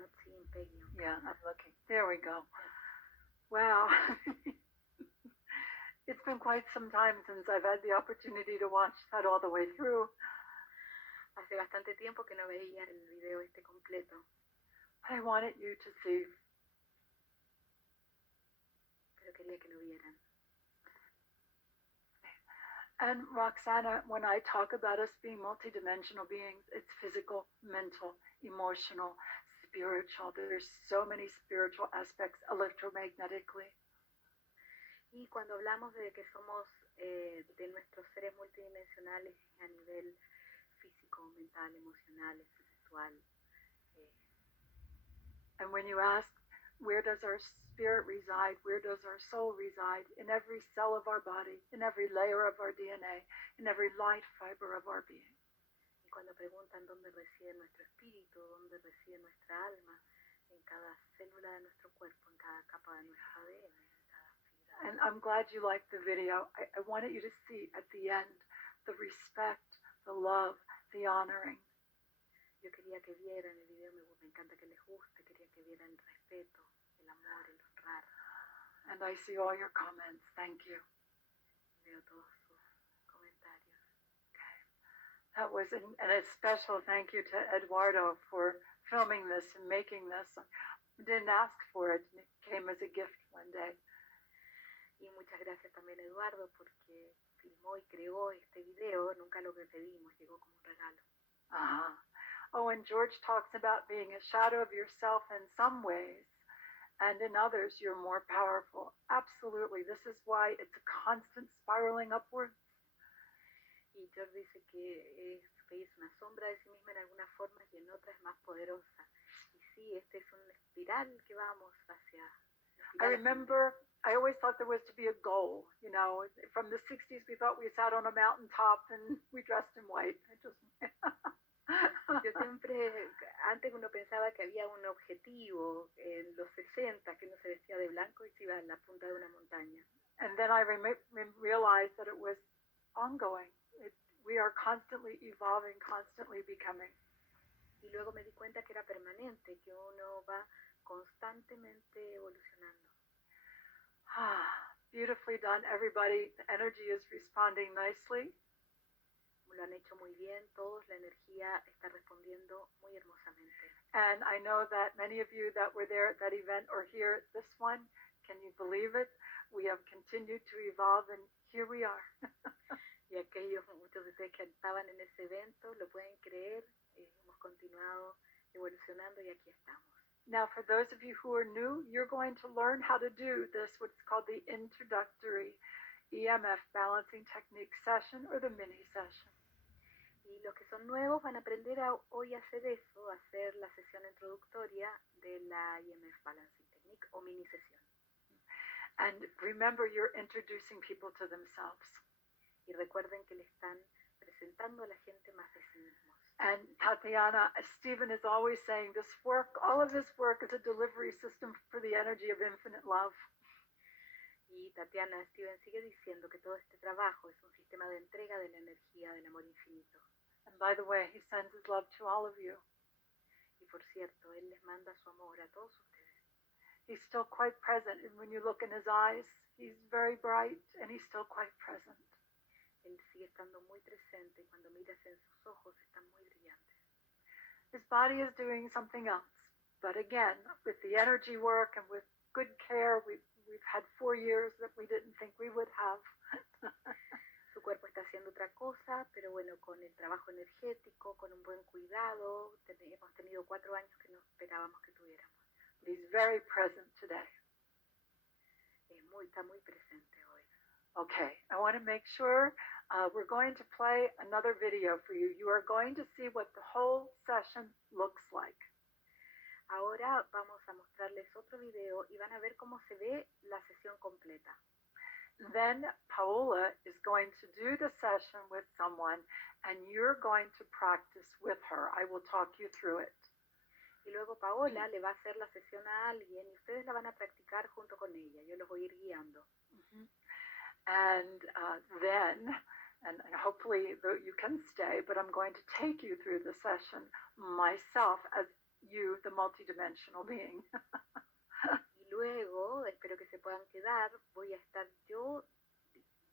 not seeing Peggy. Yeah, I'm looking. There we go. Wow. It's been quite some time since I've had the opportunity to watch that all the way through. Hace bastante tiempo que no veía el video completo. I wanted you to see. Pero quería que lo vieran. And Roxana, when I talk about us being multidimensional beings, it's physical, mental, emotional, spiritual. There's so many spiritual aspects electromagnetically. Y cuando hablamos de que somos de nuestros seres multidimensionales a nivel físico, mental, emocional, espiritual. And when you ask, where does our spirit reside? Where does our soul reside? In every cell of our body, in every layer of our DNA, in every light fiber of our being. Y cuando preguntan dónde reside nuestro espíritu, dónde reside nuestra alma, en cada célula de nuestro cuerpo, en cada capa de nuestro ADN, en cada fibra. And I'm glad you liked the video. I wanted you to see at the end the respect, the love, the honoring. Yo quería que vieran el video, me encanta que les guste, quería que vieran el respeto, el amor, el honrar. And I see all your comments. Thank you. Veo todos sus comentarios. Okay. That was and a special thank you to Eduardo for filming this and making this. I didn't ask for it, and it came as a gift one day. Y muchas gracias también a Eduardo porque filmó y creó este video. Nunca lo pedimos, llegó como un regalo. Uh-huh. Oh, and George talks about being a shadow of yourself in some ways, and in others you're more powerful. Absolutely. This is why it's a constant spiraling upwards. Y George dice que es una sombra de sí misma en algunas formas y en otras más poderosa. Y sí, este es una espiral que vamos hacia. I remember, I always thought there was to be a goal. You know, from the 60s we thought we sat on a mountaintop and we dressed in white. Yo siempre, antes uno pensaba que había un objetivo en los 60, que uno se vestía de blanco y se iba a la punta de una montaña. And then I realized that it was ongoing. We are constantly evolving, constantly becoming. Y luego me di cuenta que era permanente, que uno va constantemente evolucionando. Beautifully done, everybody. The energy is responding nicely. Lo han hecho muy bien, todos, la energía está respondiendo muy hermosamente. And I know that many of you that were there at that event or here at this one, can you believe it? We have continued to evolve and here we are. Y aquellos, muchos de ustedes que estaban en ese evento, lo pueden creer, hemos continuado evolucionando y aquí estamos. Now for those of you who are new, you're going to learn how to do this, what's called the introductory EMF balancing technique session or the mini session. Y los que son nuevos van a aprender hoy a hacer eso, a hacer la sesión introductoria de la EMF Balancing Technique o mini sesión. And remember, you're introducing people to themselves. Y recuerden que le están presentando a la gente más de sí mismos. And Tatiana, Stephen is always saying this work, all of this work is a delivery system for the energy of infinite love. Y Tatiana, Steven sigue diciendo que todo este trabajo es un sistema de entrega de la energía del amor infinito. And by the way, he sends his love to all of you. Y por cierto, él les manda su amor a todos ustedes. He's still quite present. And when you look in his eyes, he's very bright and he's still quite present. Él sigue estando muy presente y cuando miras en sus ojos están muy brillantes. His body is doing something else. But again, with the energy work and with good care, we've had 4 years that we didn't think we would have. Su cuerpo está haciendo otra cosa, pero bueno, con el trabajo energético, con un buen cuidado, hemos tenido 4 años que no esperábamos que tuviéramos. He's very present today. Está muy presente hoy. Okay, I want to make sure we're going to play another video for you. You are going to see what the whole session looks like. Ahora vamos a mostrarles otro video y van a ver cómo se ve la sesión completa. Then Paola is going to do the session with someone and you're going to practice with her. I will talk you through it. Y luego Paola le va a hacer la sesión a alguien y ustedes la van a practicar junto con ella. Yo los voy a ir guiando. Mm-hmm. And then, and hopefully you can stay, but I'm going to take you through the session myself as you, the multidimensional being. Y luego, espero que se puedan quedar, voy a estar yo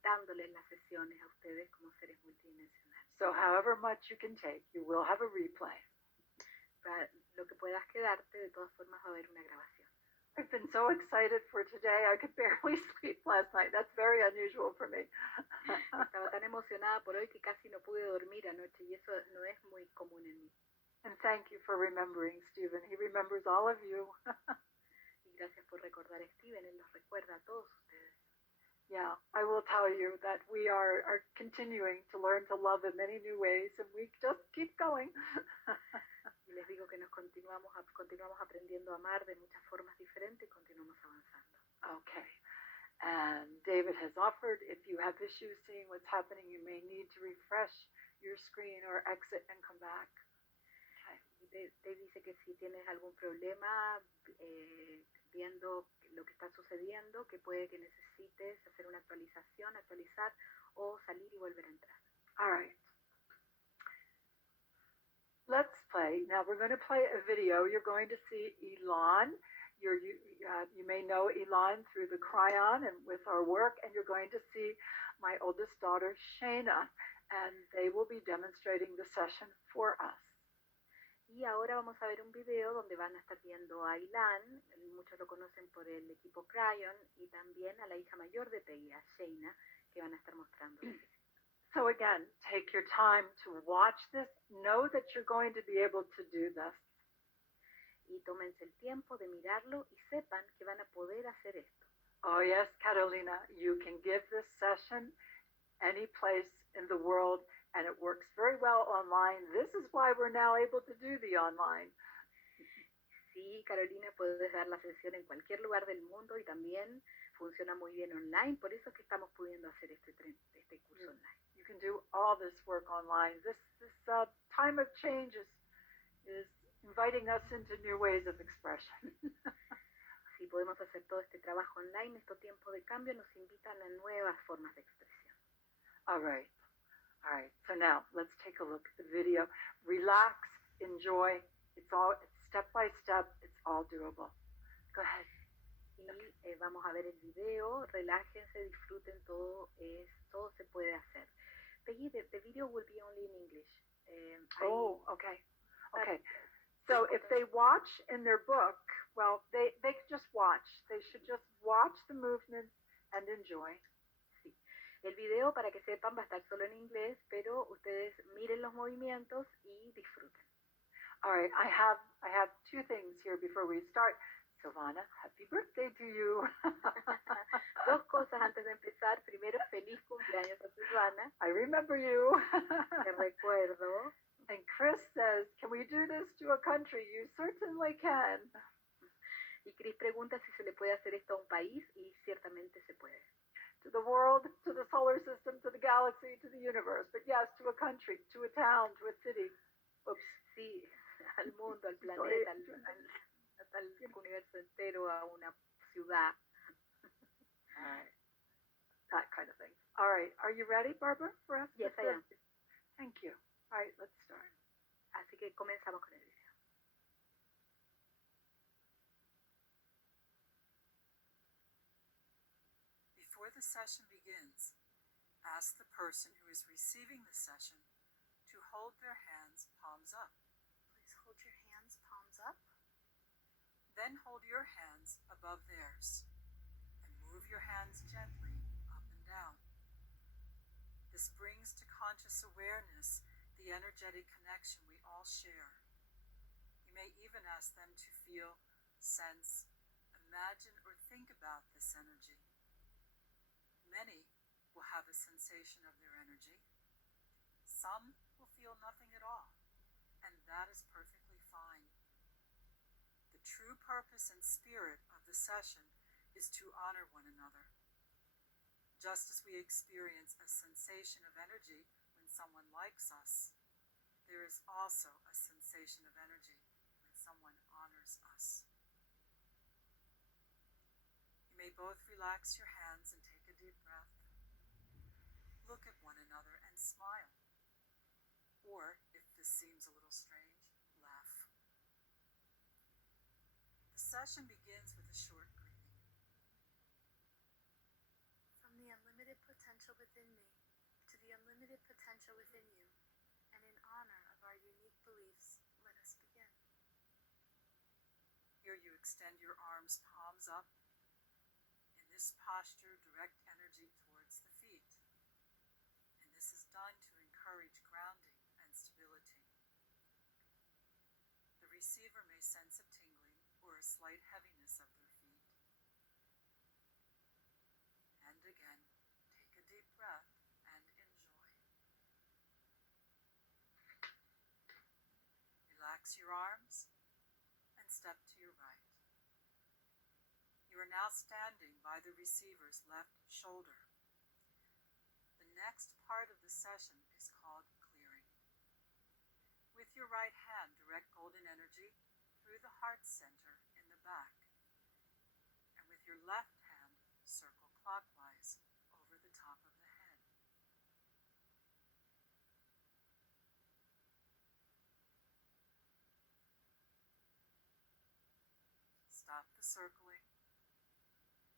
dándoles las sesiones a ustedes como seres multidimensionales. So however much you can take, you will have a replay. Para lo que puedas quedarte, de todas formas va a haber una grabación. I've been so excited for today. I could barely sleep last night. That's very unusual for me. Estaba tan emocionada por hoy que casi no pude dormir anoche y eso no es muy común en mí. And thank you for remembering, Stephen. He remembers all of you. Y gracias por recordar a Steven, él los recuerda a todos ustedes. Yeah, I will tell you that we are continuing to learn to love in many new ways, and we just keep going. Y les digo que nos continuamos aprendiendo a amar de muchas formas diferentes y continuamos avanzando. Okay. And David has offered, if you have issues seeing what's happening, you may need to refresh your screen or exit and come back. Okay. Te dice que si tienes algún problema viendo lo que está sucediendo, que puede que necesites hacer una actualización, actualizar o salir y volver a entrar. All right. Let's play. Now we're going to play a video. You're going to see Elon. You may know Elon through the Cryon and with our work, and you're going to see my oldest daughter, Shayna, and they will be demonstrating the session for us. Y ahora vamos a ver un video donde van a estar viendo a Ilan, muchos lo conocen por el equipo Cryon, y también a la hija mayor de Peggy, a Shayna, que van a estar mostrando. So again, take your time to watch this. Know that you're going to be able to do this. Y tómense el tiempo de mirarlo y sepan que van a poder hacer esto. Oh yes, Carolina, you can give this session any place in the world, and it works very well online. This is why we're now able to do the online. Sí, Carolina, puedes dar la sesión en cualquier lugar del mundo y también funciona muy bien online. Por eso es que estamos pudiendo hacer este curso online. You can do all this work online. This time of change is inviting us into new ways of expression. Si podemos hacer todo este trabajo online, estos tiempos de cambio nos invitan a nuevas formas de expresión. All right. So now let's take a look at the video. Relax, enjoy. It's step by step. It's all doable. Go ahead. Y vamos a ver el video. Relájense, disfruten todo. Todo se puede hacer. Peggy, the video will be only in English. Okay. So if they watch in their book, well, they can just watch. They should just watch the movements and enjoy. Sí. El video, para que sepan, va a estar solo en inglés, pero ustedes miren los movimientos y disfruten. All right, I have two things here before we start. Silvana, happy birthday to you. Dos cosas antes de empezar. Primero, feliz cumpleaños a Silvana. I remember you. Te recuerdo. And Chris says, can we do this to a country? You certainly can. Y Chris pregunta si se le puede hacer esto a un país, y ciertamente se puede. To the world, to the solar system, to the galaxy, to the universe. But yes, to a country, to a town, to a city. Oops. Sí, al mundo, al planeta, al universo entero, a una ciudad. All right. That kind of thing. All right. Are you ready, Barbara, for us? Yes, I am. Thank you. All right, let's start. Así que comenzamos con el video. Before the session begins, ask the person who is receiving the session to hold their hands palms up. Please hold your hands palms up. Then hold your hands above theirs and move your hands gently up and down. This brings to conscious awareness the energetic connection we all share. You may even ask them to feel, sense, imagine, or think about this energy. Many will have a sensation of their energy. Some will feel nothing at all, and that is perfectly fine. The true purpose and spirit of the session is to honor one another. Just as we experience a sensation of energy when someone likes us, there is also a sensation of energy when someone honors us. You may both relax your hands and take a deep breath. Look at one another and smile. Or, if this seems a little strange, laugh. session begins with a short greeting. From the unlimited potential within me to the unlimited potential within you, and in honor of our unique beliefs, let us begin. Here you extend your arms palms up. In this posture, direct energy towards the feet. And this is done to encourage grounding and stability. The receiver may sense a tingling or a slight heaviness of their feet. And again, take a deep breath and enjoy. Relax your arms and step to your right. You are now standing by the receiver's left shoulder. The next part of the session is called clearing. With your right hand, direct golden energy through the heart center in the back. And with your left hand, circle clockwise over the top of the head. Stop the circling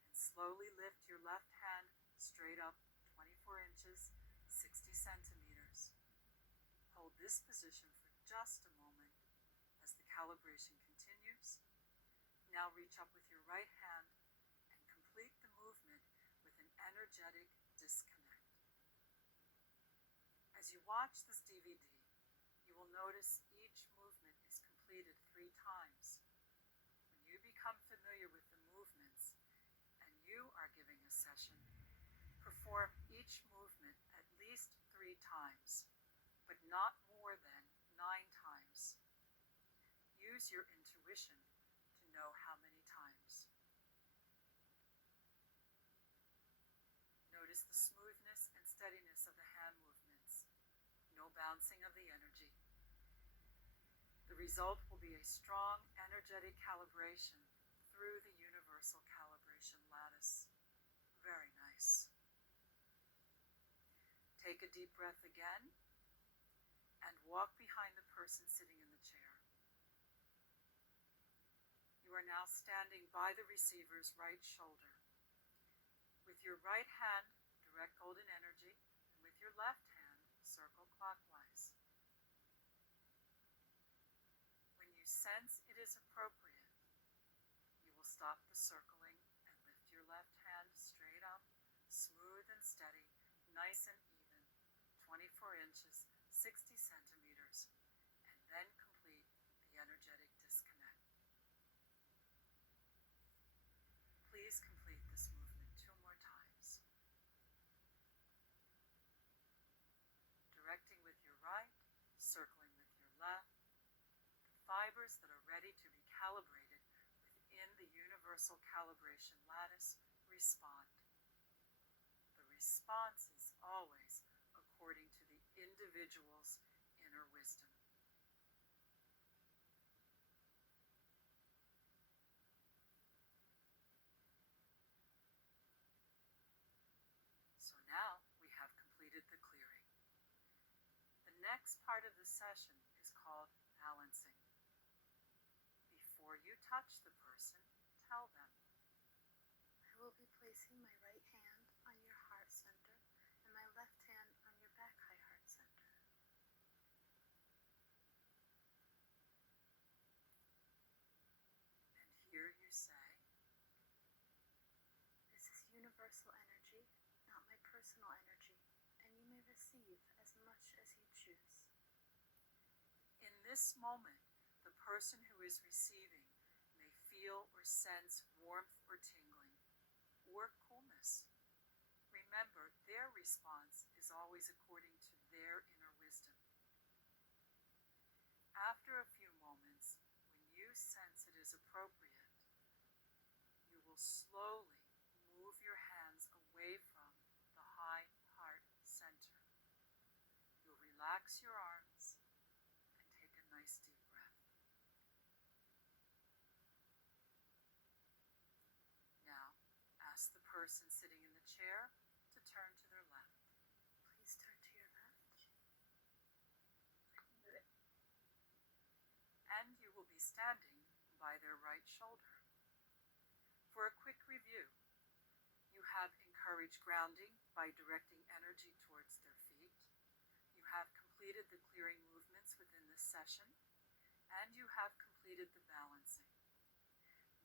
and slowly lift your left hand straight up 24 inches, 60 centimeters. Hold this position for just a moment as the calibration continues. Now reach up with your right hand and complete the movement with an energetic disconnect. As you watch this DVD, you will notice each movement is completed 3 times. When you become familiar with the movements and you are giving a session, perform each movement at least 3 times, but not more than 9 times. Use your intuition to know how many times. Notice the smoothness and steadiness of the hand movements. No bouncing of the energy. The result will be a strong, energetic calibration through the universal calibration lattice. Very nice. Take a deep breath again and walk behind the person sitting in the chair. You are now standing by the receiver's right shoulder. With your right hand, direct golden energy, and with your left hand, circle clockwise. When you sense it is appropriate, you will stop the circling and lift your left hand straight up, smooth and steady, nice and even, 24 inches, 60 centimeters, and then complete the energetic disconnect. Please complete this movement 2 more times. Directing with your right, circling with your left, the fibers that are ready to be calibrated within the universal calibration lattice respond. The response is always according to the individual's inner wisdom. So now we have completed the clearing. The next part of the session is called balancing. Before you touch the person, tell them, I will be placing my right hand on your heart center and my left hand on your back high heart center. and here you say, This is universal energy, not my personal energy, and you may receive as much as you choose. in this moment, the person who is receiving may feel or sense warmth or tingling, or coolness. Remember, their response is always according to their inner wisdom. After a few moments, when you sense it is appropriate, you will slowly move your hands away from the high heart center. You'll relax your arms and take a nice deep breath. Now, ask the person sitting in the chair to turn to their left. Please turn to your left. And you will be standing by their right shoulder. encourage grounding by directing energy towards their feet. You have completed the clearing movements within this session, and you have completed the balancing.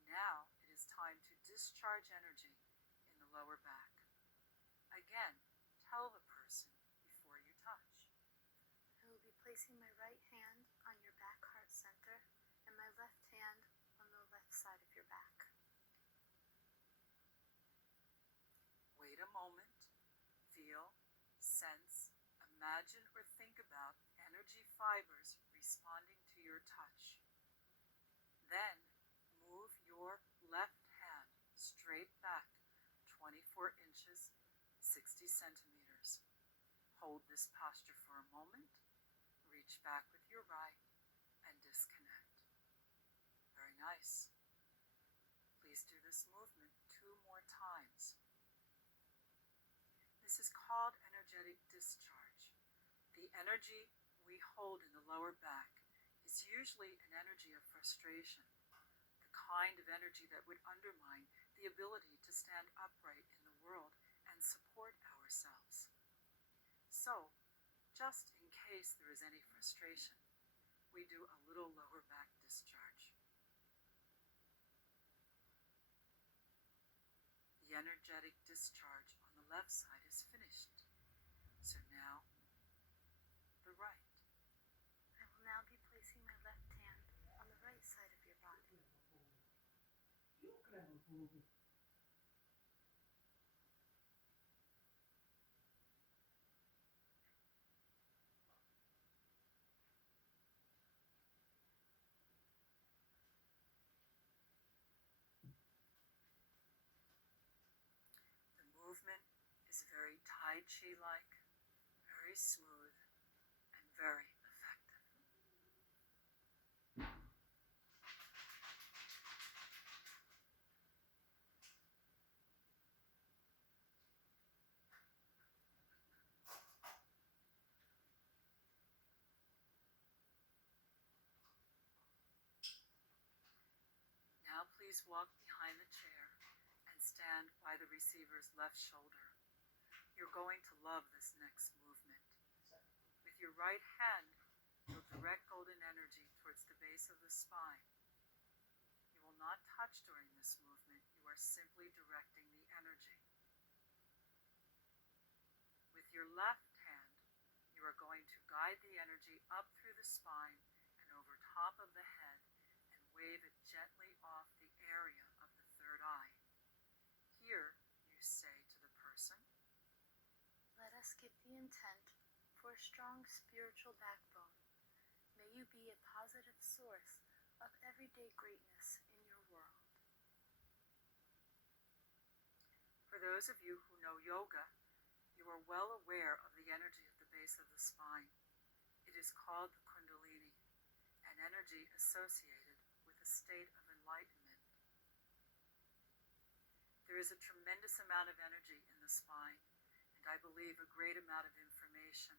Now it is time to discharge energy in the lower back. Again, tell the person before you touch. I will be placing my right hand on your back heart center and my left hand on the left side of your back. Wait a moment. Feel, sense, imagine, or think about energy fibers responding to your touch. Then move your left hand straight back 24 inches, 60 centimeters. Hold this posture for a moment. Reach back with your right and disconnect. Very nice. Please do this movement 2 more times. This is called energetic discharge. The energy we hold in the lower back is usually an energy of frustration, the kind of energy that would undermine the ability to stand upright in the world and support ourselves. So, just in case there is any frustration, we do a little lower back discharge. The energetic discharge on the left side is finished. So now, the right. I will now be placing my left hand on the right side of your body. The movement is very Tai Chi-like, very smooth, and very effective. Now please walk behind the chair and stand by the receiver's left shoulder. You're going to love this next movement. With your right hand, you'll direct golden energy towards the base of the spine. You will not touch during this movement. You are simply directing the energy. With your left hand, you are going to guide the energy up through the spine and over top of the head and wave it gently off the area of the third eye. Here, you say to the person, Let us get the intent for a strong spiritual backbone. May you be a positive source of everyday greatness in your world. For those of you who know yoga, you are well aware of the energy at the base of the spine. It is called the Kundalini, an energy associated with a state of enlightenment. There is a tremendous amount of energy in the spine, and I believe a great amount of information.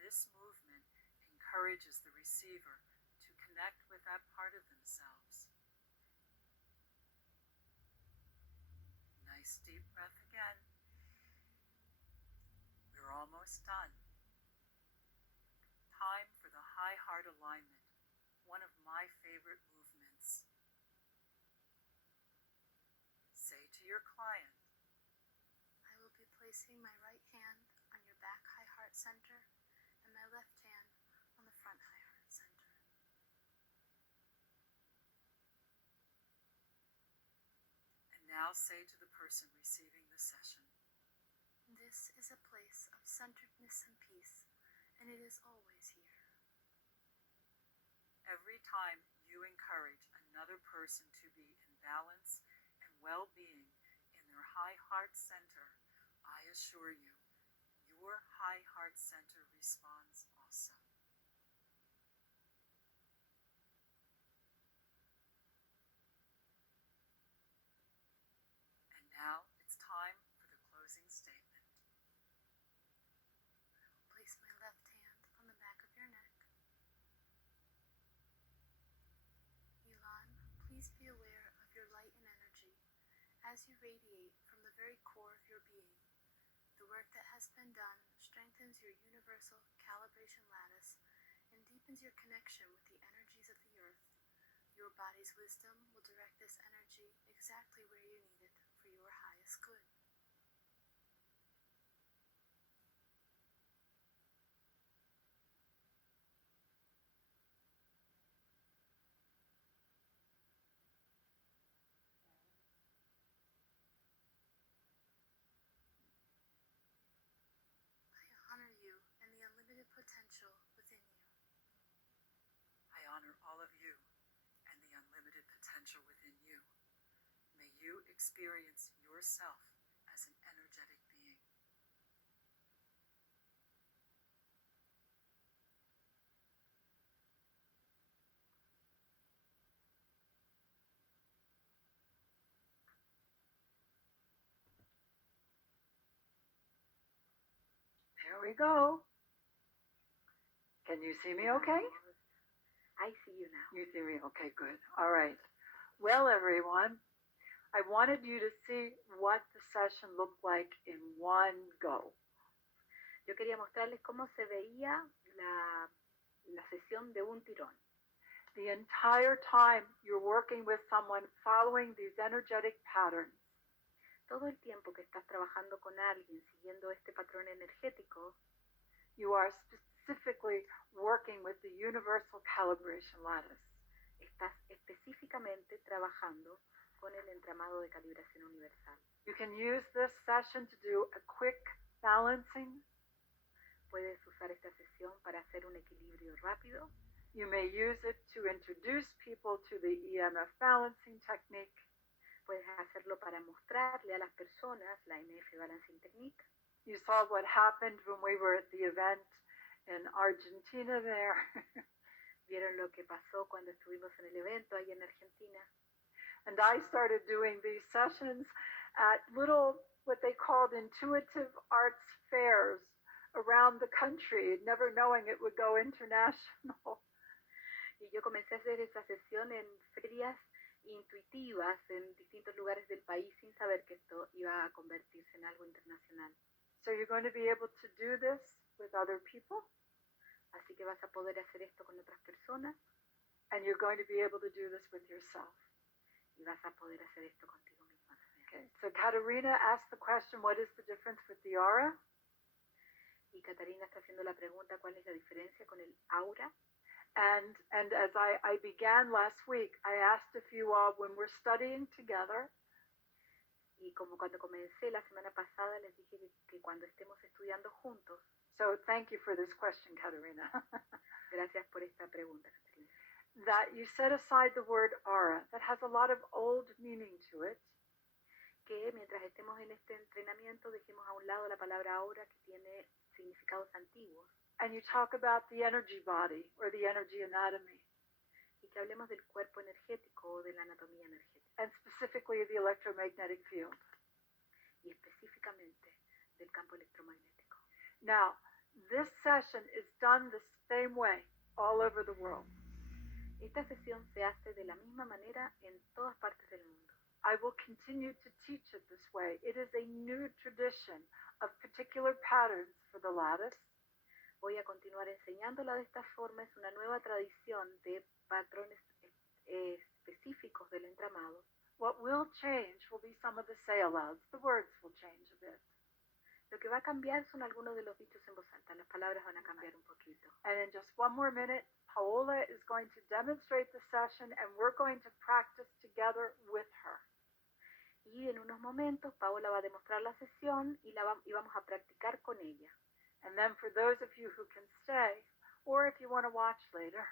This movement encourages the receiver to connect with that part of themselves. Nice deep breath again. We're almost done. Time for the high heart alignment, one of my favorite movements. Say to your client, I will be placing my right hand on your back high heart center and my left hand on the front high heart center. and now say to the person receiving the session, This is a place of centeredness and peace, and it is always here. every time you encourage another person to be in balance and well-being in their high heart center, I assure you, your high heart center responds also. And now it's time for the closing statement. Place my left hand on the back of your neck. Elon, please be aware of your light and energy As you radiate from the very core of your being, the work that has been done strengthens your universal calibration lattice and deepens your connection with the energies of the earth. Your body's wisdom will direct this energy exactly where you need it for your highest good. I honor you and the unlimited potential within you. I honor all of you and the unlimited potential within you. May you experience yourself as an energetic being. There we go. Can you see me okay? I see you now. You see me? Okay, good. All right. Well, everyone, I wanted you to see what the session looked like in one go. Yo quería mostrarles cómo se veía la sesión de un tirón. The entire time you're working with someone following these energetic patterns, Todo el tiempo que estás trabajando con alguien siguiendo este patrón energético, you are specifically working with the universal calibration lattice. estás específicamente trabajando con el entramado de calibración universal. You can use this session to do a quick balancing. Puedes usar esta sesión para hacer un equilibrio rápido. You may use it to introduce people to the EMF balancing technique. Puedes hacerlo para mostrarle a las personas la MF Balancing Technique. You saw what happened when we were at the event in Argentina there. Vieron lo que pasó cuando estuvimos en el evento ahí en Argentina. And I started doing these sessions at little, what they called intuitive arts fairs around the country, never knowing it would go international. Y yo comencé a hacer esa sesión en ferias intuitivas en distintos lugares del país sin saber que esto iba a convertirse en algo internacional. So you're going to be able to do this with other people, Así que vas a poder hacer esto con otras personas and you're going to be able to do this with yourself. y vas a poder hacer esto contigo misma también. Okay, so Katarina asked the question, what is the difference with the aura? Y Catarina está haciendo la pregunta, ¿cuál es la diferencia con el aura? And as I began last week, I asked if you all, when we're studying together, Y como cuando comencé la semana pasada, les dije que cuando estemos estudiando juntos, so thank you for this question, Katarina, gracias por esta pregunta, Catarina, that you set aside the word aura that has a lot of old meaning to it, que mientras estemos en este entrenamiento dejemos a un lado la palabra aura que tiene significados antiguos and you talk about the energy body or the energy anatomy, y que hablemos del cuerpo energético o de la anatomía energética and specifically the electromagnetic field. y específicamente del campo electromagnético. Now, this session is done the same way all over the world. Esta sesión se hace de la misma manera en todas partes del mundo. I will continue to teach it this way. It is a new tradition of particular patterns for the lattice. Voy a continuar enseñándola de esta forma. Es una nueva tradición de patrones específicos del entramado. What will change will be some of the say-alouds. The words will change a bit. Lo que va a cambiar son algunos de los dichos en voz alta. Las palabras van a cambiar un poquito. And in just one more minute, Paola is going to demonstrate the session and we're going to practice together with her. Y en unos momentos Paola va a demostrar la sesión y vamos a practicar con ella. And then for those of you who can stay, or if you want to watch later,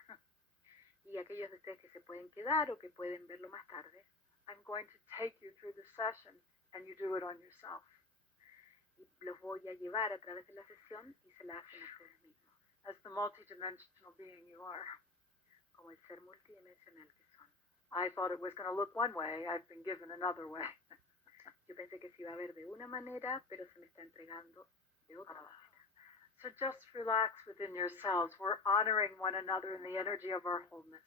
Y aquellos de ustedes que se pueden quedar o que pueden verlo más tarde, I'm going to take you through the session and you do it on yourself. y los voy a llevar a través de la sesión y se la hacen ustedes mismos, As the multidimensional being you are. como el ser multidimensional que son. I thought it was going to look one way. I've been given another way. Yo pensé que se iba a ver de una manera, pero se me está entregando de otra manera. So just relax within yourselves. We're honoring one another in the energy of our wholeness.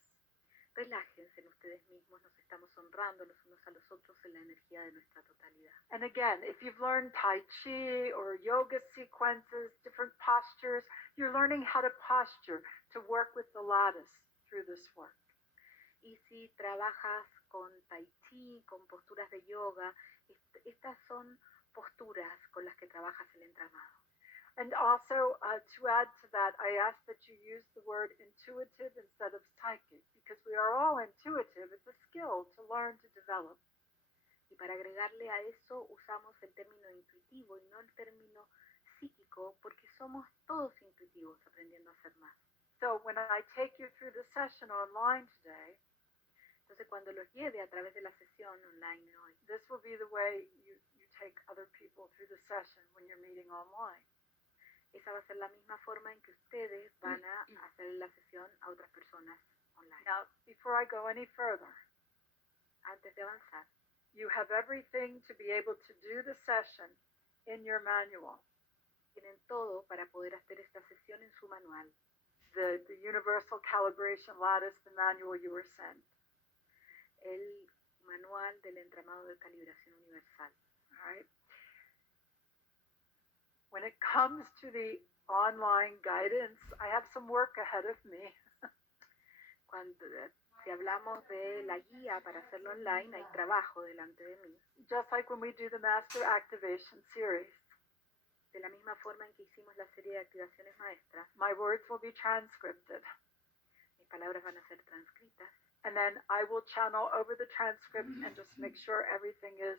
Relájense en ustedes mismos, nos estamos honrando los unos a los otros en la energía energía de nuestra totalidad. And again, if you've learned Tai Chi or yoga sequences, different postures, you're learning how to posture to work with the lattice through this work. Y si trabajas con Tai Chi, con posturas de yoga, estas son posturas con las que trabajas el entramado. And also, to add to that, I ask that you use the word intuitive instead of psychic, because we are all intuitive. It's a skill to learn to develop. Y para agregarle a eso usamos el término intuitivo y no el término psíquico, porque somos todos intuitivos aprendiendo a ser más. So when I take you through the session online today, entonces cuando los lleve a través de la sesión online hoy, this will be the way you take other people through the session when you're meeting online. Esa va a ser la misma forma en que ustedes van a hacer la sesión a otras personas online. Now, before I go any further, Antes de avanzar, you have everything to be able to do the session in your manual. tienen todo para poder hacer esta sesión en su manual. The Universal Calibration Lattice, the manual you were sent. El manual del entramado de calibración universal. All right. When it comes to the online guidance, I have some work ahead of me. Si hablamos de la guía para hacerlo online, hay trabajo delante de mí. Just like when we do the Master Activation series. De la misma forma en que hicimos la serie de activaciones maestras, my words will be transcripted. Mis palabras van a ser transcritas. And then I will channel over the transcript and just make sure everything is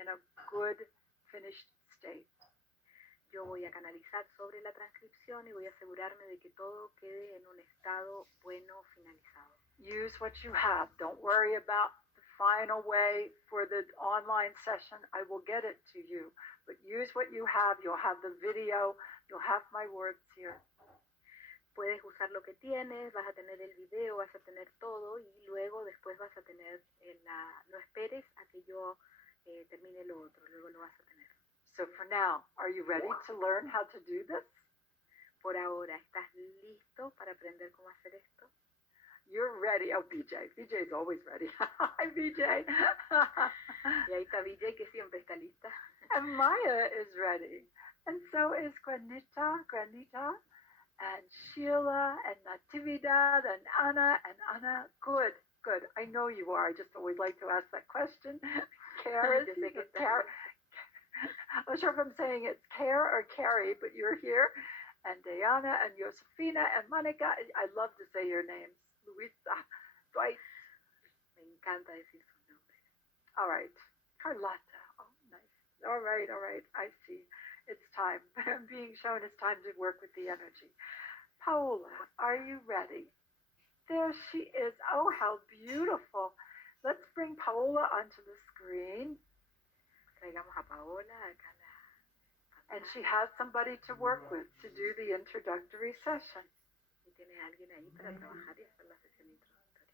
in a good, finished state. Yo voy a canalizar sobre la transcripción y voy a asegurarme de que todo quede en un estado bueno, finalizado. Use what you have. Don't worry about the final way for the online session. I will get it to you. But use what you have. You'll have the video. You'll have my words here. Puedes usar lo que tienes, vas a tener el video, vas a tener todo y luego después vas a tener no esperes a que yo termine lo otro, luego lo vas a tener. So for now, are you ready to learn how to do this? Por ahora, ¿estás listo para aprender cómo hacer esto? You're ready. Oh, BJ. BJ's always ready. Hi, BJ. Y ahí está BJ que siempre está lista. And Maya is ready. And so is Granita, and Sheila, and Natividad, and Anna. Good. I know you are. I just always like to ask that question. Karen, I'm not sure if I'm saying it's Care or Carrie, but you're here. And Diana, and Josefina, and Monica. I love to say your names. Luisa, Dwight. Me encanta decir sus nombres. All right. Carlotta. Oh, nice. All right. I see. It's time. I'm being shown it's time to work with the energy. Paola, are you ready? There she is. Oh, how beautiful. Let's bring Paola onto the screen. Traigamos a Paola acá la and she has somebody to work with to do the introductory session. Y tiene alguien ahí para trabajar y hacer la sesión introductoria.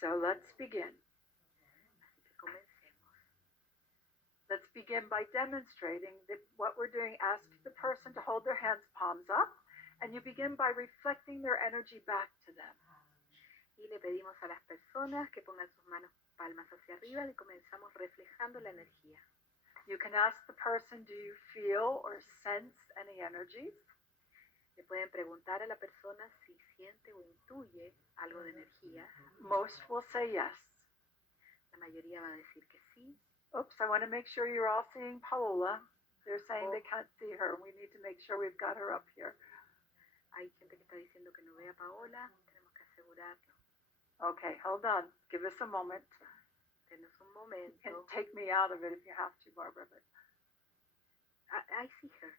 So let's begin. Así que comencemos. Let's begin by demonstrating that what we're doing. Ask the person to hold their hands palms up, and you begin by reflecting their energy back to them. Y le pedimos a las personas que pongan sus manos palmas hacia arriba y comenzamos reflejando la energía. You can ask the person, do you feel or sense any energies? Le pueden preguntar a la persona si siente o intuye algo de energía. Most will say yes. La mayoría va a decir que sí. Oops, I want to make sure you're all seeing Paola. They're saying they can't see her. We need to make sure we've got her up here. Hay gente que está diciendo que no ve a Paola. Tenemos que asegurarlo. Okay, hold on. Give us a moment. Denos un momento. And take me out of it if you have to, Barbara. But I see her.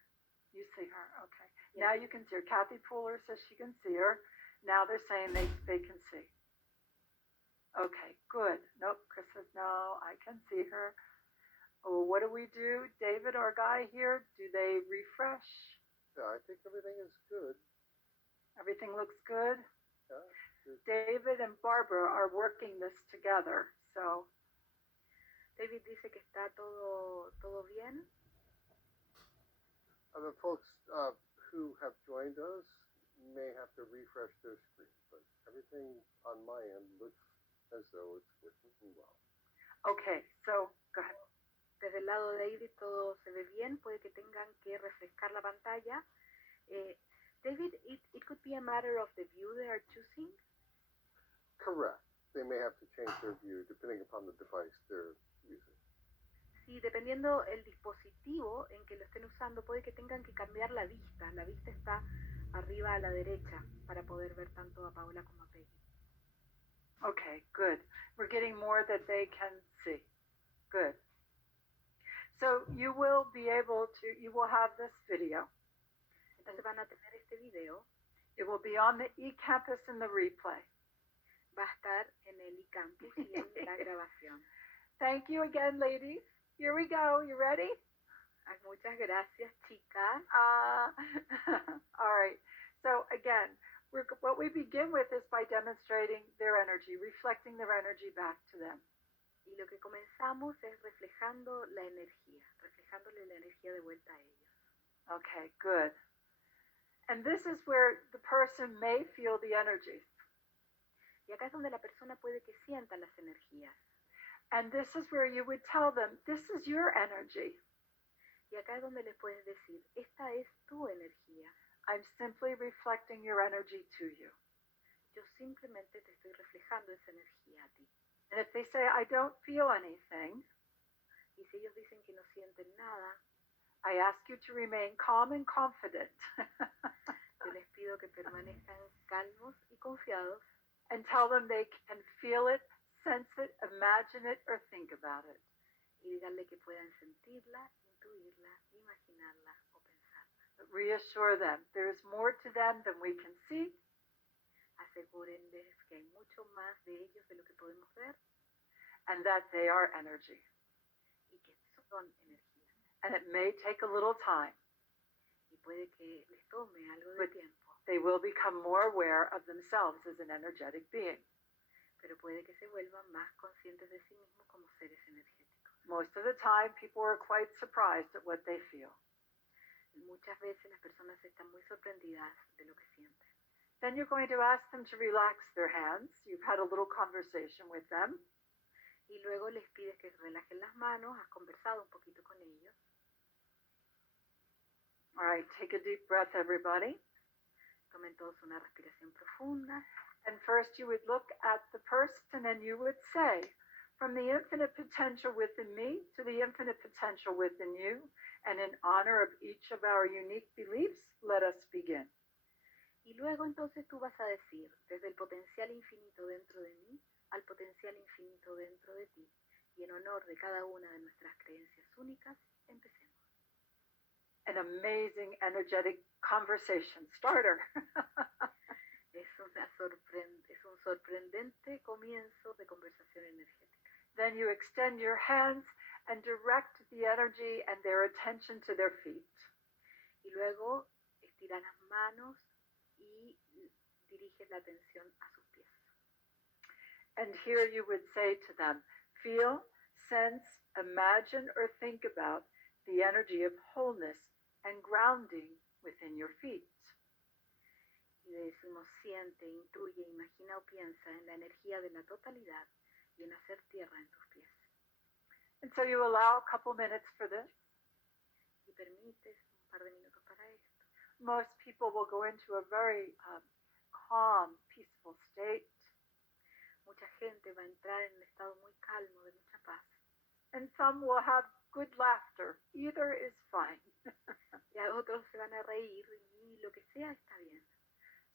You see her, okay. Yes. Now you can see her. Kathy Pooler says she can see her. Now they're saying they can see. Okay, good. Nope, Chris says no, I can see her. Oh, what do we do? David, our guy here, do they refresh? Yeah, I think everything is good. Everything looks good? Yeah. David and Barbara are working this together, so. David dice que está todo bien. The folks who have joined us may have to refresh their screen, but everything on my end looks as though it's working well. Okay, so go ahead. Desde el lado de David todo se ve bien, puede que tengan que refrescar la pantalla. David, it could be a matter of the view they are choosing. Correct. They may have to change their view depending upon the device they're using. Sí, dependiendo el dispositivo en que lo estén usando, puede que tengan que cambiar la vista. La vista está arriba a la derecha para poder ver tanto a Paola como a Peggy. Okay, good. We're getting more that they can see. Good. So you will have this video. Entonces van a tener este video. It will be on the eCampus in the replay. Va a estar en el eCampus y en la grabación. Thank you again, ladies. Here we go. You ready? Muchas gracias, chicas. All right. So again, what we begin with is by demonstrating their energy, reflecting their energy back to them. Y lo que comenzamos es reflejándole la energía de vuelta a ellos. Okay, good. And this is where the person may feel the energies. Y acá es donde la persona puede que sienta las energías. And this is where you would tell them, this is your energy. Y acá es donde les puedes decir, esta es tu energía. I'm simply reflecting your energy to you. Yo simplemente te estoy reflejando esa energía a ti. And if they say, I don't feel anything, y si ellos dicen que no sienten nada, I ask you to remain calm and confident. yo les pido que permanezcan calmos y confiados. And tell them they can feel it, sense it, imagine it, or think about it. Y díganle que puedan sentirla, intuirla, imaginarla o pensarla. But reassure them there's more to them than we can see. Asegúrenles que hay mucho más de ellos de lo que podemos ver. And that they are energy. Y que son energía. And it may take a little time. Y puede que les tome algo de tiempo. They will become more aware of themselves as an energetic being. Pero puede que se vuelvan más conscientes de sí mismos como seres energéticos. Most of the time, people are quite surprised at what they feel. Muchas veces las personas están muy sorprendidas de lo que sienten. Then you're going to ask them to relax their hands. You've had a little conversation with them. Y luego les pides que relajen las manos, has conversado un poquito con ellos. All right, take a deep breath, everybody. Tomen todos una respiración profunda. And first you would look at the person and you would say, from the infinite potential within me to the infinite potential within you, and in honor of each of our unique beliefs, let us begin. Y luego entonces tú vas a decir, desde el potencial infinito dentro de mí al potencial infinito dentro de ti, y en honor de cada una de nuestras creencias únicas, empecemos. An amazing, energetic conversation starter. Es un sorprendente comienzo de conversación energética. Then you extend your hands and direct the energy and their attention to their feet. Y luego estiras las manos y diriges la atención a sus pies. And here you would say to them, feel, sense, imagine, or think about the energy of wholeness and grounding within your feet. Y le decimos, siente, intuye, imagina o piensa en la energía de la totalidad y en hacer tierra en tus pies. And so you allow a couple minutes for this. Y permites un par de minutos para esto. Most people will go into a very calm, peaceful state. Mucha gente va a entrar en un estado muy calmo, de mucha paz. And some will have good laughter. Either is fine. Y a otros se van a reír y lo que sea está bien.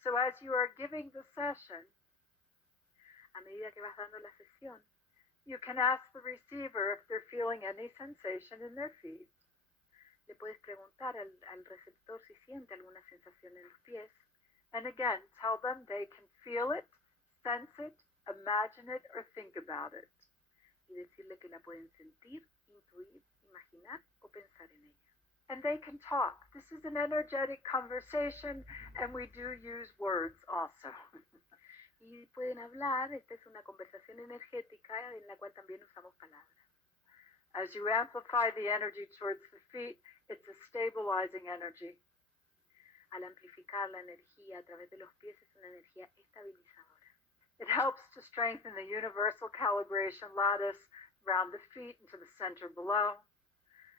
So as you are giving the session, a medida que vas dando la sesión, you can ask the receiver if they're feeling any sensation in their feet. Le puedes preguntar al receptor si siente alguna sensación en los pies. And again, tell them they can feel it, sense it, imagine it, or think about it. Y decirle que la pueden sentir, intuir, imaginar o pensar en ella. And they can talk. This is an energetic conversation, and we do use words also. Y pueden hablar, esta es una conversación energética en la cual también usamos palabras. As you amplify the energy towards the feet, it's a stabilizing energy. Al amplificar la energía a través de los pies es una energía estabilizadora. It helps to strengthen the universal calibration lattice, around the feet into the center below.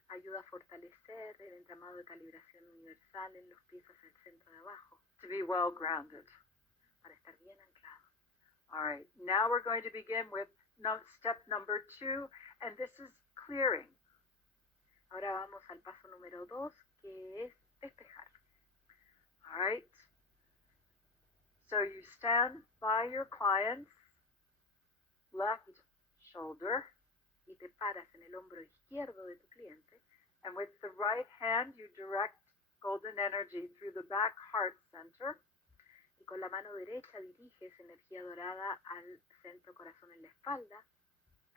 Ayuda a fortalecer el entramado de calibración universal en los pies hacia el centro de abajo, to be well grounded. para estar bien anclado. All right, now we're going to begin with step number 2, and this is clearing. Ahora vamos al paso número 2, que es despejar. All right, so you stand by your client's left shoulder, Y te paras en el hombro izquierdo de tu cliente, and with the right hand you direct golden energy through the back heart center, y con la mano derecha diriges energía dorada al centro corazón en la espalda,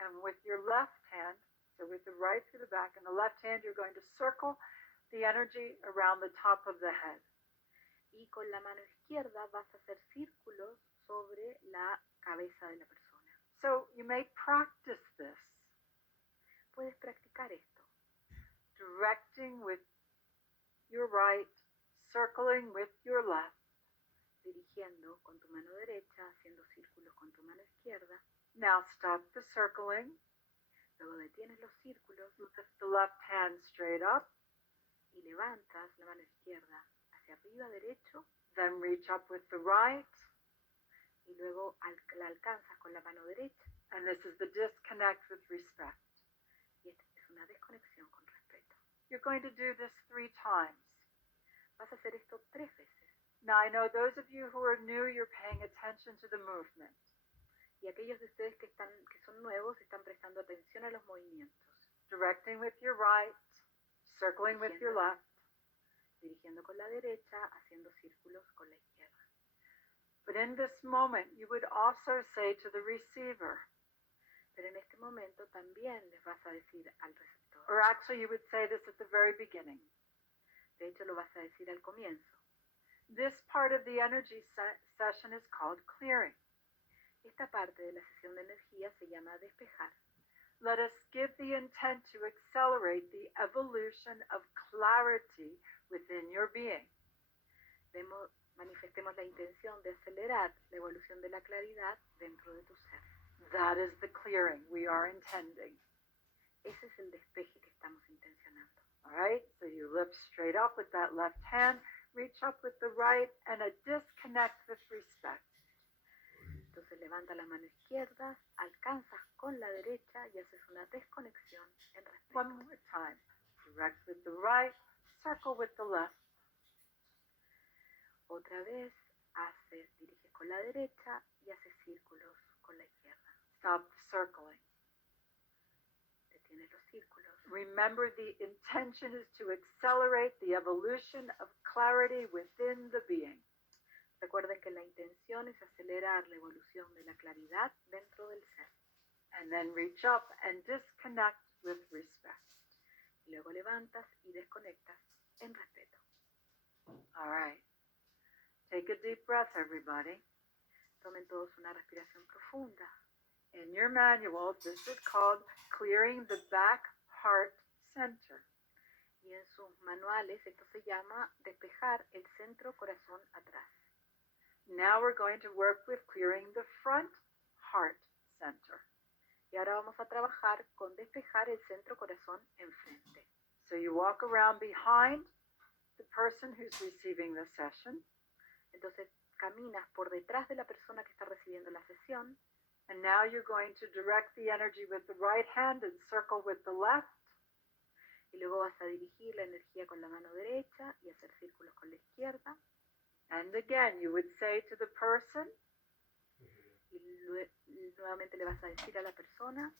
and with your left hand, so with the right through the back, and the left hand you're going to circle the energy around the top of the head. y con la mano izquierda vas a hacer círculos sobre la cabeza de la persona. So you may practice this, Puedes practicar esto, directing with your right, circling with your left. dirigiendo con tu mano derecha, haciendo círculos con tu mano izquierda. Now stop the circling, Luego detienes los círculos lift the left hand straight up, y levantas la mano izquierda hacia arriba derecho, then reach up with the right, y luego la alcanzas con la mano derecha, and this is the disconnect with respect. y esta es una desconexión con respeto. You're going to do this 3 times. Vas a hacer esto 3 veces. Now I know those of you who are new, you're paying attention to the movement. Y aquellos de ustedes que son nuevos están prestando atención a los movimientos, Directing with your right, circling with your left. dirigiendo con la derecha, haciendo círculos con la izquierda. But in this moment, you would also say to the receiver, Pero en este momento también les vas a decir al receptor, or actually you would say this at the very beginning, de hecho lo vas a decir al comienzo. this part of the energy session is called clearing. Esta parte de la sesión de energía se llama despejar. Let us give the intent to accelerate the evolution of clarity within your being. Manifestemos la intención de acelerar la evolución de la claridad dentro de tu ser. That is the clearing we are intending. Ese es el despeje que estamos intencionando. All right, so you lift straight up with that left hand, reach up with the right, and a disconnect with respect. Entonces levanta la mano izquierda, alcanzas con la derecha y haces una desconexión en respeto. One more time. Direct with the right, circle with the left. Otra vez diriges con la derecha y haces círculos con la izquierda. Stop the circling. Detienes los círculos. Remember, the intention is to accelerate the evolution of clarity within the being. Recuerden que la intención es acelerar la evolución de la claridad dentro del ser. And then reach up and disconnect with respect. Y luego levantas y desconectas en respeto. All right. Take a deep breath, everybody. Tomen todos una respiración profunda. In your manuals, this is called clearing the back heart center. Y en sus manuales esto se llama despejar el centro corazón atrás. Now we're going to work with clearing the front heart center. Y ahora vamos a trabajar con despejar el centro corazón enfrente. So you walk around behind the person who's receiving the session. Entonces caminas por detrás de la persona que está recibiendo la sesión. And now you're going to direct the energy with the right hand and circle with the left. Y luego vas a dirigir la energía con la mano derecha y hacer círculos con la izquierda. And again, you would say to the person, Y nuevamente le vas a decir a la persona,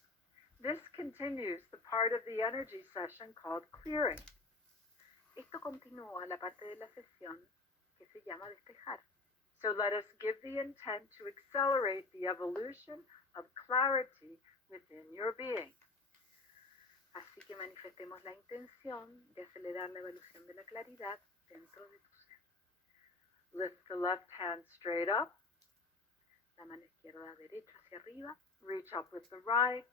this continues the part of the energy session called clearing. esto continúa la parte de la sesión que se llama despejar. So let us give the intent to accelerate the evolution of clarity within your being. Así que manifestemos la intención de acelerar la evolución de la claridad dentro de tu ser. Lift the left hand straight up. La mano izquierda derecha hacia arriba, Reach up with the right.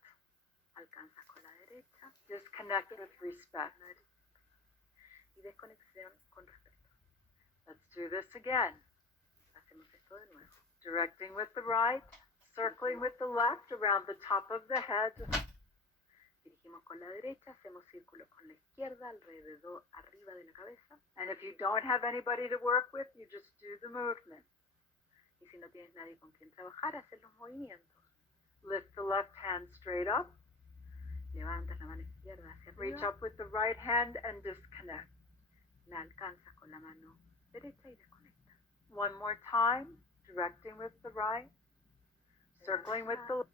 alcanzas con la derecha Disconnect with respect. y desconexión con respeto. Let's do this again. Hacemos esto de nuevo. Directing with the right. Circling with the left around the top of the head. Dirigimos con la derecha, hacemos círculos con la izquierda, alrededor, arriba de la cabeza. And if you don't have anybody to work with, you just do the movement. Y si no tienes nadie con quien trabajar, haces los movimientos. Lift the left hand straight up. Levantas la mano izquierda hacia Reach arriba. up with the right hand and disconnect. La alcanzas con la mano derecha y desconectas. One more time, directing with the right, circling with the left.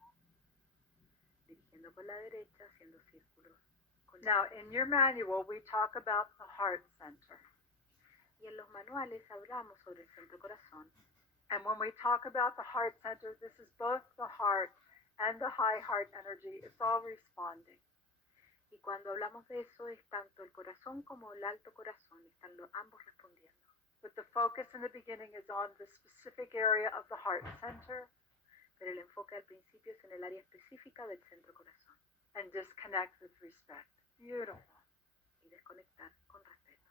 Dirigiendo con la derecha, haciendo círculos con la Now, izquierda. in your manual, we talk about the heart center. Y en los manuales hablamos sobre el centro corazón. And when we talk about the heart center, this is both the heart and the high heart energy. It's all responding. Y cuando hablamos de eso, es tanto el corazón como el alto corazón, están ambos respondiendo. But the focus in the beginning is on the specific area of the heart center. Pero el enfoque al principio es en el área específica del centro corazón. And disconnect with respect. Beautiful. Y desconectar con respeto.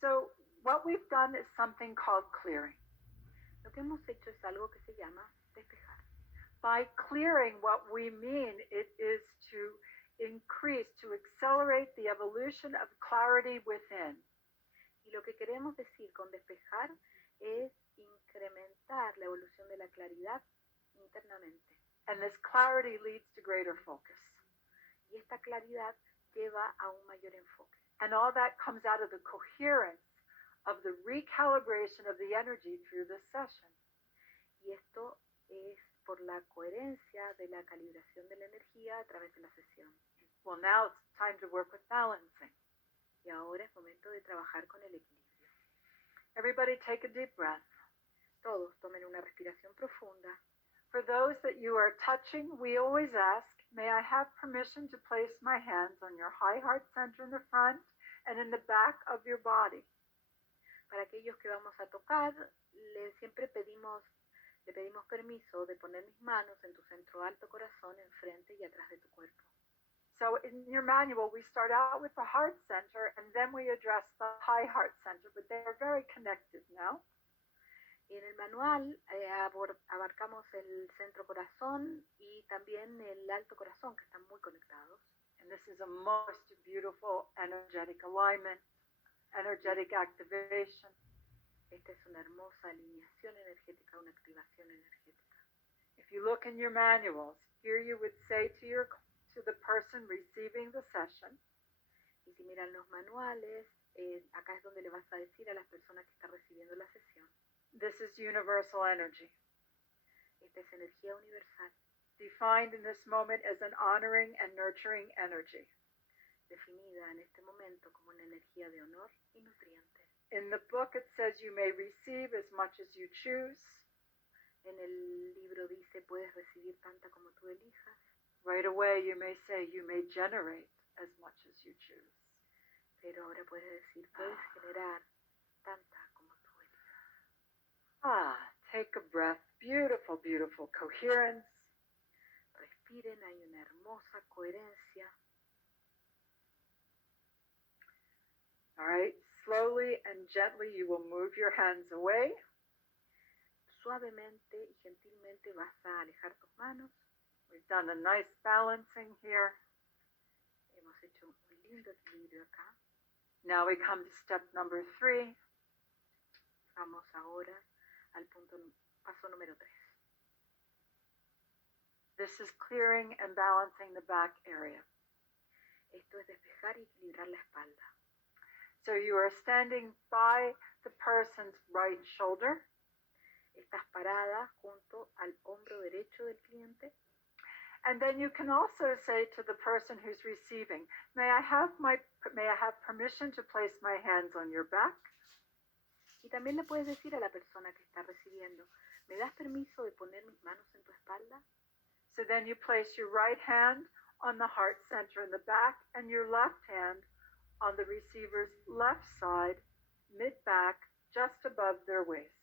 So what we've done is something called clearing. Lo que hemos hecho es algo que se llama despejar. By clearing, what we mean it is to increase, to accelerate the evolution of clarity within. Y lo que queremos decir con despejar es incrementar la evolución de la claridad internamente. And this clarity leads to greater focus. Y esta claridad lleva a un mayor enfoque. And all that comes out of the coherence of the recalibration of the energy through this session. Y esto es por la coherencia de la calibración de la energía a través de la sesión. Well, now it's time to work with balancing. Y ahora es momento de trabajar con el equilibrio. Everybody take a deep breath. Todos tomen una respiración profunda. For those that you are touching, we always ask, may I have permission to place my hands on your high heart center in the front and in the back of your body? Para aquellos que vamos a tocar, siempre le pedimos permiso de poner mis manos en tu centro alto corazón, enfrente y atrás de tu cuerpo. So in your manual, we start out with the heart center and then we address the high heart center, but they are very connected now. Y en el manual abarcamos el centro corazón y también el alto corazón, que están muy conectados. And this is a most beautiful energetic alignment, energetic activation. Esta es una hermosa alineación energética, una activación energética. If you look in your manuals, here you would say to the person receiving the session, Y si miran los manuales, acá es donde le vas a decir a las personas que están recibiendo la sesión. this is universal energy, Esta es energía universal, defined in this moment as an honoring and nurturing energy. definida en este momento como una energía de honor y nutriente. In the book, it says you may receive as much as you choose. En el libro dice, puedes recibir tanta como tú elijas. Right away, you may say you may generate as much as you choose. Pero ahora puedes decir, puedes generar tanta como tú elijas. Take a breath. Beautiful, beautiful coherence. Respiren, hay una hermosa coherencia. All right, slowly and gently you will move your hands away. Suavemente y gentilmente vas a alejar tus manos. We've done a nice balancing here. Hemos hecho un lindo equilibrio acá. Now we come to step number 3. Vamos ahora al paso número 3. This is clearing and balancing the back area. Esto es despejar y equilibrar la espalda. So you are standing by the person's right shoulder. Estás parada junto al hombro derecho del cliente. And then you can also say to the person who's receiving, may I have permission to place my hands on your back? Y también le puedes decir a la persona que está recibiendo, ¿me das permiso de poner mis manos en tu espalda? So then you place your right hand on the heart center in the back and your left hand on the receiver's left side, mid-back, just above their waist.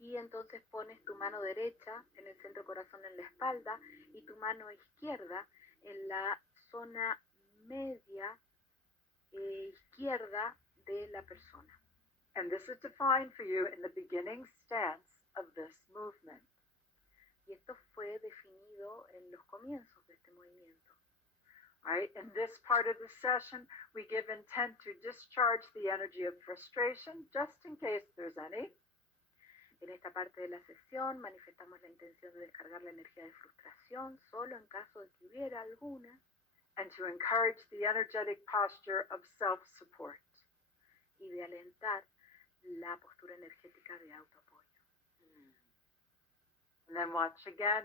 Y entonces pones tu mano derecha en el centro corazón en la espalda y tu mano izquierda en la zona media izquierda de la persona. And this is defined for you in the beginning stance of this movement. Y esto fue definido en los comienzos de este movimiento. right? In this part of the session, we give intent to discharge the energy of frustration, just in case there's any. En esta parte de la sesión manifestamos la intención de descargar la energía de frustración solo en caso de que hubiera alguna. And to encourage the energetic posture of self-support. Y de alentar la postura energética de autoapoyo. And then watch again.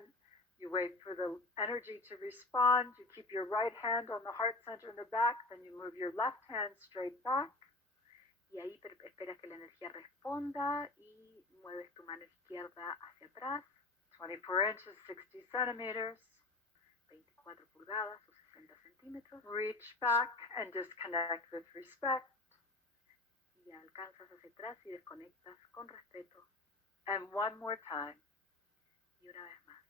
You wait for the energy to respond. You keep your right hand on the heart center in the back. Then you move your left hand straight back. Y ahí esperas que la energía responda y mueves tu mano izquierda hacia atrás. 24 inches, 60 centimeters. 24 pulgadas o 60 centímetros. Reach back and disconnect with respect. Y alcanzas hacia atrás y desconectas con respeto. And one more time. Y una vez más.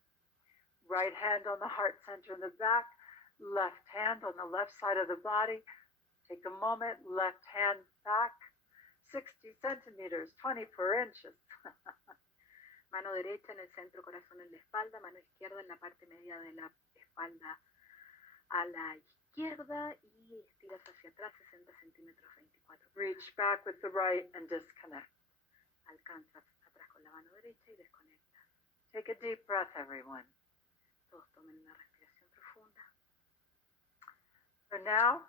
Right hand on the heart center in the back. Left hand on the left side of the body. Take a moment. Left hand back. 60 centimeters, 24 inches. Mano derecha en el centro, corazón en la espalda. Mano izquierda en la parte media de la espalda a la izquierda. Y estiras hacia atrás 60 centímetros, 24. Reach back with the right and disconnect. Alcanzas atrás con la mano derecha y desconectas. Take a deep breath, everyone. Todos tomen una respiración profunda. So now,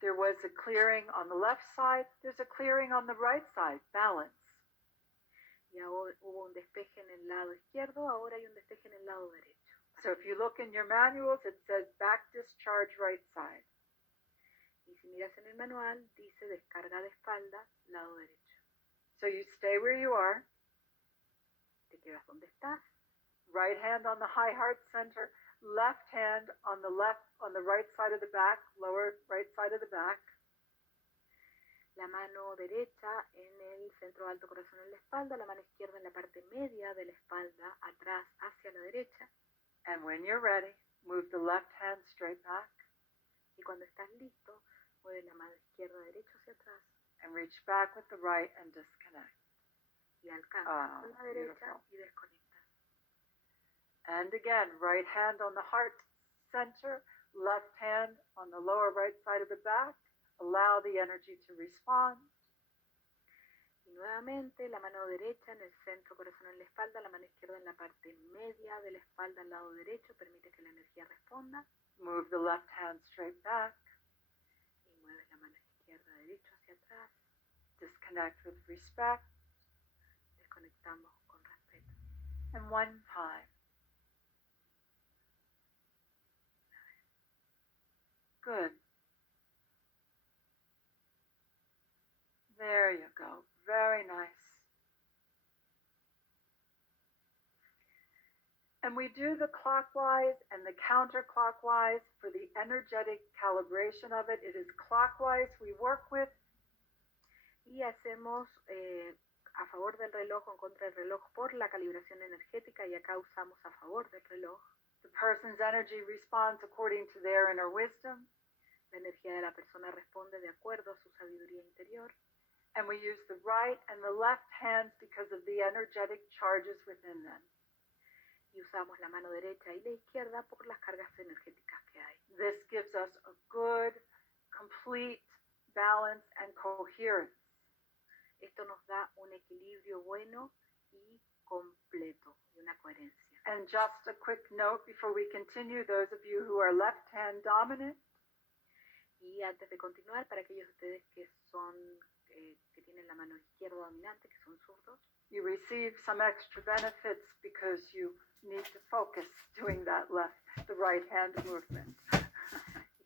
there was a clearing on the left side. There's a clearing on the right side. Balance. Y ahora hubo un despeje en el lado izquierdo, ahora hay un despeje en el lado derecho. So if you look in your manuals, it says back discharge right side. Y si miras en el manual, dice descarga de espalda, lado derecho. So you stay where you are. Te quedas donde estás. Right hand on the high heart center. Left hand on the right side of the back, lower right side of the back. La mano derecha en el centro alto corazón en la espalda, la mano izquierda en la parte media de la espalda, atrás hacia la derecha. And when you're ready, move the left hand straight back. Y cuando estás listo, mueve la mano izquierda derecha hacia atrás. And reach back with the right and disconnect. Y alcanzas con la derecha beautiful. y desconectas. And again, right hand on the heart center, left hand on the lower right side of the back. Allow the energy to respond. Y nuevamente la mano derecha en el centro corazón en la espalda, la mano izquierda en la parte media de la espalda al lado derecho, permite que la energía responda. Move the left hand straight back. Y mueves la mano izquierda derecha hacia atrás. Disconnect with respect. Desconectamos con respeto. And one time. Good. There you go. Very nice. And we do the clockwise and the counterclockwise for the energetic calibration of it. It is clockwise we work with. Y hacemos a favor del reloj o en contra del reloj por la calibración energética, y acá usamos a favor del reloj. The person's energy responds according to their inner wisdom. La energía de la persona responde de acuerdo a su sabiduría interior. And we use the right and the left hands because of the energetic charges within them. Y usamos la mano derecha y la izquierda por las cargas energéticas que hay. This gives us a good, complete balance and coherence. Esto nos da un equilibrio bueno y completo y una coherencia. And just a quick note before we continue, those of you who are left hand dominant, Y antes de continuar, para aquellos de ustedes que son que tienen la mano izquierda dominante, que son zurdos, you receive some extra benefits because you need to focus doing the right hand movement.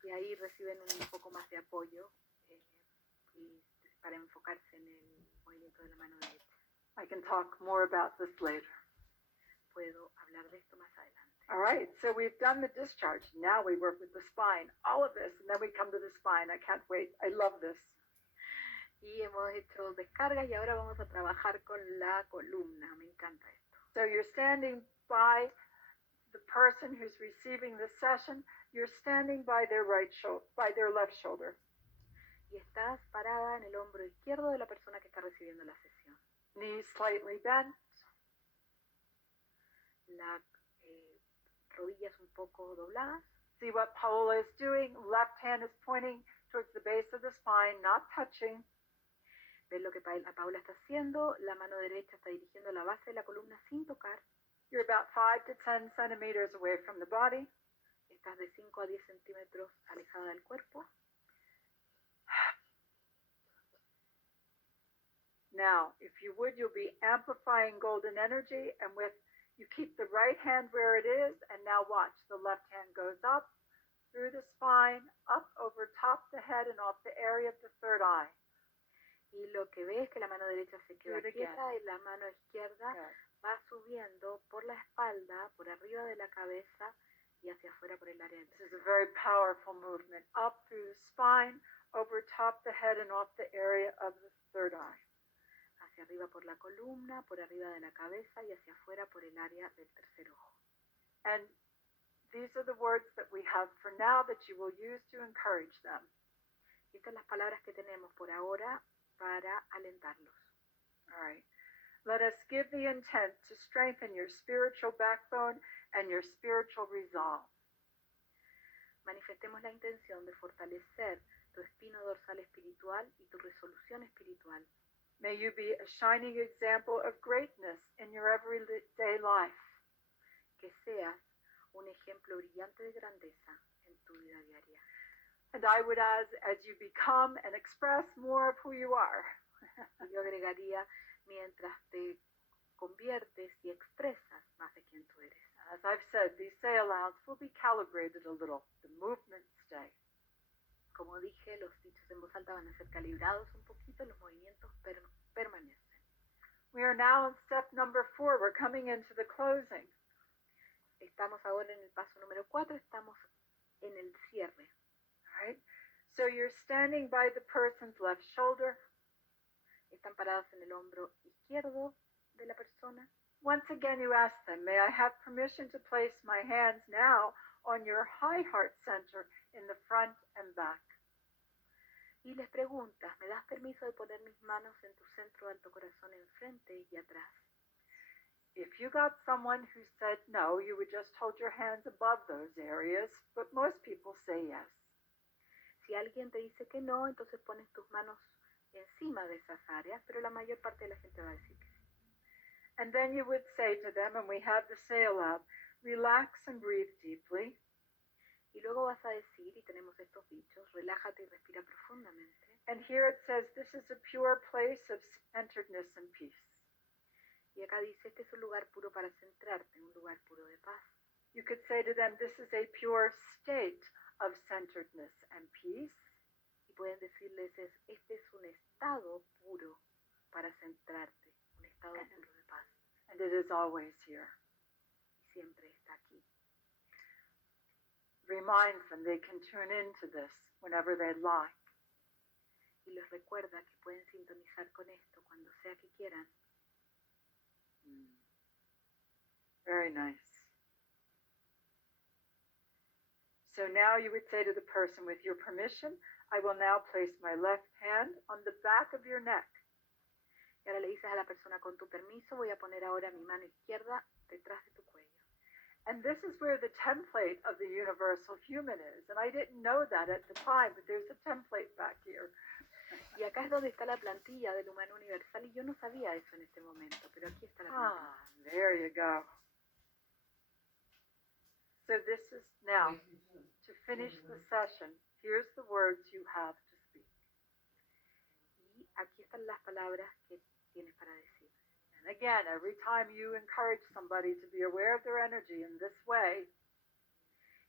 y ahí reciben un poco más de apoyo y para enfocarse en el movimiento de la mano derecha. I can talk more about this later. Puedo hablar de esto más adelante. All right, so we've done the discharge. Now we work with the spine. All of this, and then we come to the spine. I can't wait. I love this. Y hemos hecho descargas y ahora vamos a trabajar con la columna. Me encanta esto. So you're standing by the person who's receiving the session. You're standing by their by their left shoulder. Y estás parada en el hombro izquierdo de la persona que está recibiendo la sesión. Knees slightly bent. Las rodillas un poco dobladas. See what Paola is doing? Left hand is pointing towards the base of the spine, not touching. ¿Ves lo que Paula está haciendo? La mano derecha está dirigiendo la base de la columna sin tocar. You're about 5 to 10 centimeters away from the body. Estás de 5 a 10 centímetros alejada del cuerpo. Now, if you would, you'll be amplifying golden energy, and you keep the right hand where it is, and now watch. The left hand goes up through the spine, up over top the head and off the area of the third eye. Y lo que ves es que la mano derecha se queda quieta y la mano izquierda va subiendo por la espalda, por arriba de la cabeza y hacia afuera por el área del This is a very powerful movement. Up through the spine, over top the head and off the area of the third eye. Hacia arriba por la columna, por arriba de la cabeza y hacia afuera por el área del tercer ojo. And these are the words that we have for now that you will use to encourage them. Y estas son las palabras que tenemos por ahora para alentarlos. All right. Let us give the intent to strengthen your spiritual backbone and your spiritual resolve. Manifestemos la intención de fortalecer tu espino dorsal espiritual y tu resolución espiritual. May you be a shining example of greatness in your everyday life. Que seas un ejemplo brillante de grandeza en tu vida diaria. And I would add, as you become and express more of who you are. Y yo agregaría, mientras te conviertes y expresas más de quien tú eres. As I've said, these say-alouds will be calibrated a little. The movements stay. Como dije, los dichos en voz alta van a ser calibrados un poquito, los movimientos permanecen. We are now in step number 4. We're coming into the closing. Estamos ahora en el paso número 4, estamos en el cierre. All right? So you're standing by the person's left shoulder. Están parados en el hombro izquierdo de la persona. Once again, you ask them, may I have permission to place my hands now on your high heart center in the front and back? Y les preguntas, ¿me das permiso de poner mis manos en tu centro de alto corazón enfrente y atrás? If you got someone who said no, you would just hold your hands above those areas, but most people say yes. Si alguien te dice que no, entonces pones tus manos encima de esas áreas, pero la mayor parte de la gente va a decir que sí. And then you would say to them, and we have the say aloud, relax and breathe deeply. Y luego vas a decir, y tenemos estos dichos, relájate y respira profundamente. And here it says, this is a pure place of centeredness and peace. Y acá dice, este es un lugar puro para centrarte, un lugar puro de paz. You could say to them, this is a pure state of centeredness and peace. Y pueden decirles, este es un estado puro para centrarte, un estado puro de paz. And it is always here. Y siempre está aquí. Reminds them they can tune into this whenever they'd like. Y les recuerda que pueden sintonizar con esto cuando sea que quieran. Very nice. So now you would say to the person, with your permission, I will now place my left hand on the back of your neck. Y ahora le dices a la persona, con tu permiso, voy a poner ahora mi mano izquierda detrás de tu cuello. And this is where the template of the universal human is. And I didn't know that at the time, but there's a template back here. Y acá es donde está la plantilla del humano universal, y yo no sabía eso en este momento, pero aquí está la plantilla. There you go. So this is now, to finish the session, here's the words you have to speak. Y aquí están las palabras que tienes para decir. And again, every time you encourage somebody to be aware of their energy in this way,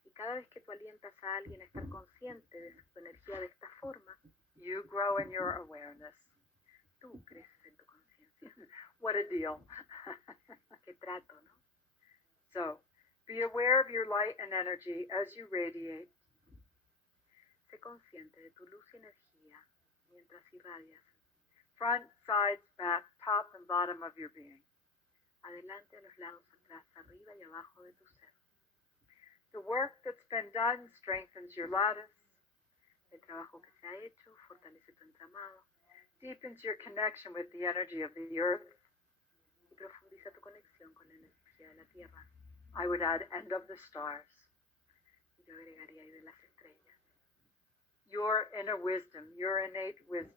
y cada vez que tú alientas a alguien a estar consciente de su energía de esta forma, you grow in your awareness. tú creces en tu conciencia. What a deal. Qué trato, ¿no? So, be aware of your light and energy as you radiate. Sé consciente de tu luz y energía mientras irradias. Front, sides, back, top, and bottom of your being. Adelante, a los lados, atrás, arriba y abajo de tu ser. The work that's been done strengthens your lattice, El trabajo que se ha hecho fortalece tu entramado deepens your connection with the energy of the earth. y profundiza tu conexión con la energía de la Tierra. I would add, and of the stars. Y yo agregaría ahí de las estrellas. Your inner wisdom, your innate wisdom.